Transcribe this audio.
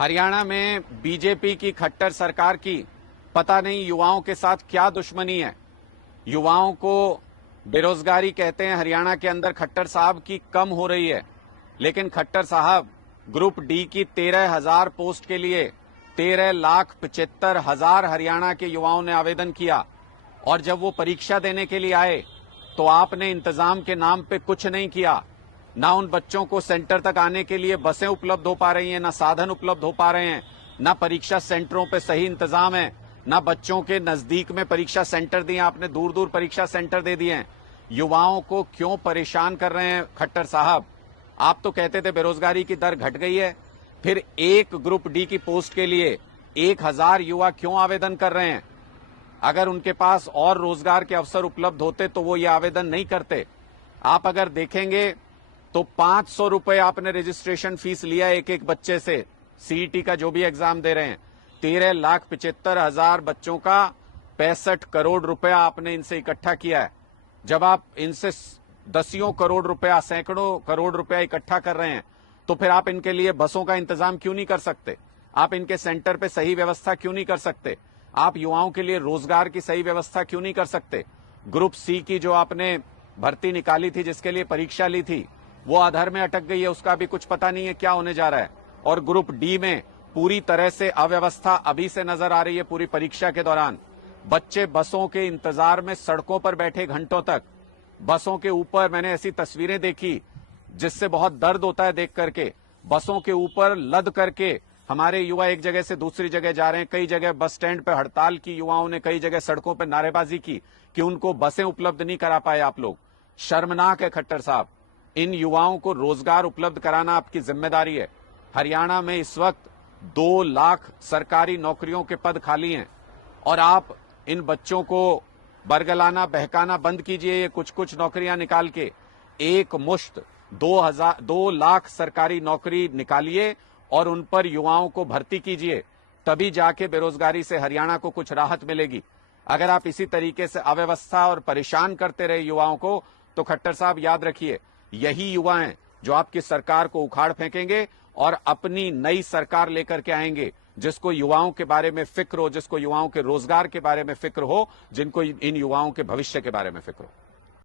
हरियाणा में बीजेपी की खट्टर सरकार की पता नहीं युवाओं के साथ क्या दुश्मनी है। युवाओं को बेरोजगारी कहते हैं हरियाणा के अंदर खट्टर साहब की कम हो रही है, लेकिन खट्टर साहब ग्रुप डी की 13,000 पोस्ट के लिए 13,75,000 हरियाणा के युवाओं ने आवेदन किया और जब वो परीक्षा देने के लिए आए तो आपने इंतजाम के नाम पे कुछ नहीं किया। ना उन बच्चों को सेंटर तक आने के लिए बसें उपलब्ध हो पा रही हैं, ना साधन उपलब्ध हो पा रहे हैं, ना परीक्षा सेंटरों पे सही इंतजाम है, ना बच्चों के नजदीक में परीक्षा सेंटर दिए, आपने दूर दूर परीक्षा सेंटर दे दिए हैं। युवाओं को क्यों परेशान कर रहे हैं खट्टर साहब? आप तो कहते थे बेरोजगारी की दर घट गई है, फिर एक ग्रुप डी की पोस्ट के लिए 1,000 युवा क्यों आवेदन कर रहे हैं? अगर उनके पास और रोजगार के अवसर उपलब्ध होते तो वो ये आवेदन नहीं करते। आप अगर देखेंगे तो 500 रुपए आपने रजिस्ट्रेशन फीस लिया एक एक बच्चे से, सीईटी का जो भी एग्जाम दे रहे हैं। 13,75,000 बच्चों का 65 करोड़ रुपया आपने इनसे इकट्ठा किया है। जब आप इनसे दसियों करोड़ रुपया, सैकड़ों करोड़ रुपया इकट्ठा कर रहे हैं तो फिर आप इनके लिए बसों का इंतजाम क्यों नहीं कर सकते? आप इनके सेंटर पे सही व्यवस्था क्यों नहीं कर सकते? आप युवाओं के लिए रोजगार की सही व्यवस्था क्यों नहीं कर सकते? ग्रुप सी की जो आपने भर्ती निकाली थी, जिसके लिए परीक्षा ली थी, वो आधार में अटक गई है, उसका भी कुछ पता नहीं है क्या होने जा रहा है। और ग्रुप डी में पूरी तरह से अव्यवस्था अभी से नजर आ रही है। पूरी परीक्षा के दौरान बच्चे बसों के इंतजार में सड़कों पर बैठे घंटों तक, बसों के ऊपर मैंने ऐसी तस्वीरें देखी जिससे बहुत दर्द होता है देख करके। बसों के ऊपर लद करके हमारे युवा एक जगह से दूसरी जगह जा रहे हैं। कई जगह बस स्टैंड पर हड़ताल की युवाओं ने, कई जगह सड़कों पर नारेबाजी की कि उनको बसें उपलब्ध नहीं करा पाए आप लोग। शर्मनाक है खट्टर साहब। इन युवाओं को रोजगार उपलब्ध कराना आपकी जिम्मेदारी है। हरियाणा में इस वक्त 2 लाख सरकारी नौकरियों के पद खाली हैं और आप इन बच्चों को बरगलाना, बहकाना बंद कीजिए। ये कुछ कुछ नौकरियां निकाल के एक मुश्त 2 लाख सरकारी नौकरी निकालिए और उन पर युवाओं को भर्ती कीजिए, तभी जाके बेरोजगारी से हरियाणा को कुछ राहत मिलेगी। अगर आप इसी तरीके से अव्यवस्था और परेशान करते रहे युवाओं को तो खट्टर साहब याद रखिए, यही युवा हैं जो आपकी सरकार को उखाड़ फेंकेंगे और अपनी नई सरकार लेकर के आएंगे, जिसको युवाओं के बारे में फिक्र हो, जिसको युवाओं के रोजगार के बारे में फिक्र हो, जिनको इन युवाओं के भविष्य के बारे में फिक्र हो।